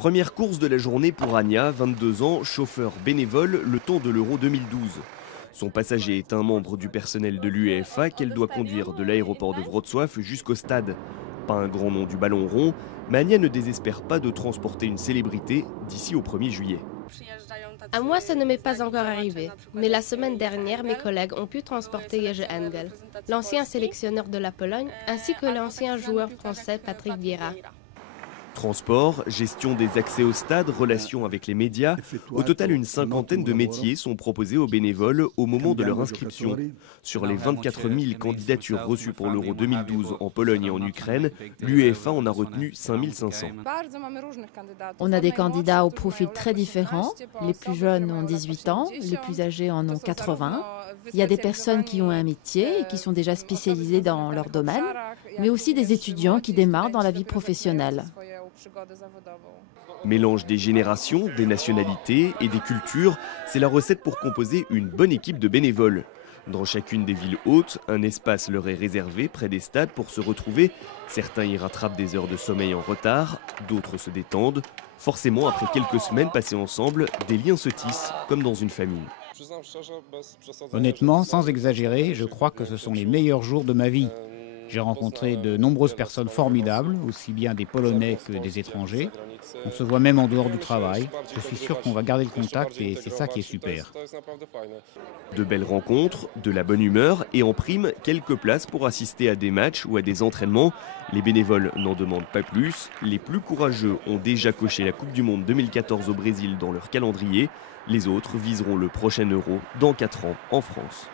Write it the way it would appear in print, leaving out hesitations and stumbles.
Première course de la journée pour Ania, 22 ans, chauffeur bénévole, le temps de l'Euro 2012. Son passager est un membre du personnel de l'UEFA qu'elle doit conduire de l'aéroport de Wrocław jusqu'au stade. Pas un grand nom du ballon rond, mais Ania ne désespère pas de transporter une célébrité d'ici au 1er juillet. À moi, ça ne m'est pas encore arrivé, mais la semaine dernière, mes collègues ont pu transporter Jerzy Engel, l'ancien sélectionneur de la Pologne, ainsi que l'ancien joueur français Patrick Vieira. Transport, gestion des accès au stade, relations avec les médias. Au total, une cinquantaine de métiers sont proposés aux bénévoles au moment de leur inscription. Sur les 24 000 candidatures reçues pour l'Euro 2012 en Pologne et en Ukraine, l'UEFA en a retenu 5 500. On a des candidats au profil très différents. Les plus jeunes ont 18 ans, les plus âgés en ont 80. Il y a des personnes qui ont un métier et qui sont déjà spécialisées dans leur domaine, mais aussi des étudiants qui démarrent dans la vie professionnelle. Mélange des générations, des nationalités et des cultures, c'est la recette pour composer une bonne équipe de bénévoles. Dans chacune des villes hautes, un espace leur est réservé près des stades pour se retrouver. Certains y rattrapent des heures de sommeil en retard, d'autres se détendent. Forcément, après quelques semaines passées ensemble, des liens se tissent, comme dans une famille. Honnêtement, sans exagérer, je crois que ce sont les meilleurs jours de ma vie. J'ai rencontré de nombreuses personnes formidables, aussi bien des Polonais que des étrangers. On se voit même en dehors du travail. Je suis sûr qu'on va garder le contact et c'est ça qui est super. De belles rencontres, de la bonne humeur et en prime, quelques places pour assister à des matchs ou à des entraînements. Les bénévoles n'en demandent pas plus. Les plus courageux ont déjà coché la Coupe du Monde 2014 au Brésil dans leur calendrier. Les autres viseront le prochain Euro dans 4 ans en France.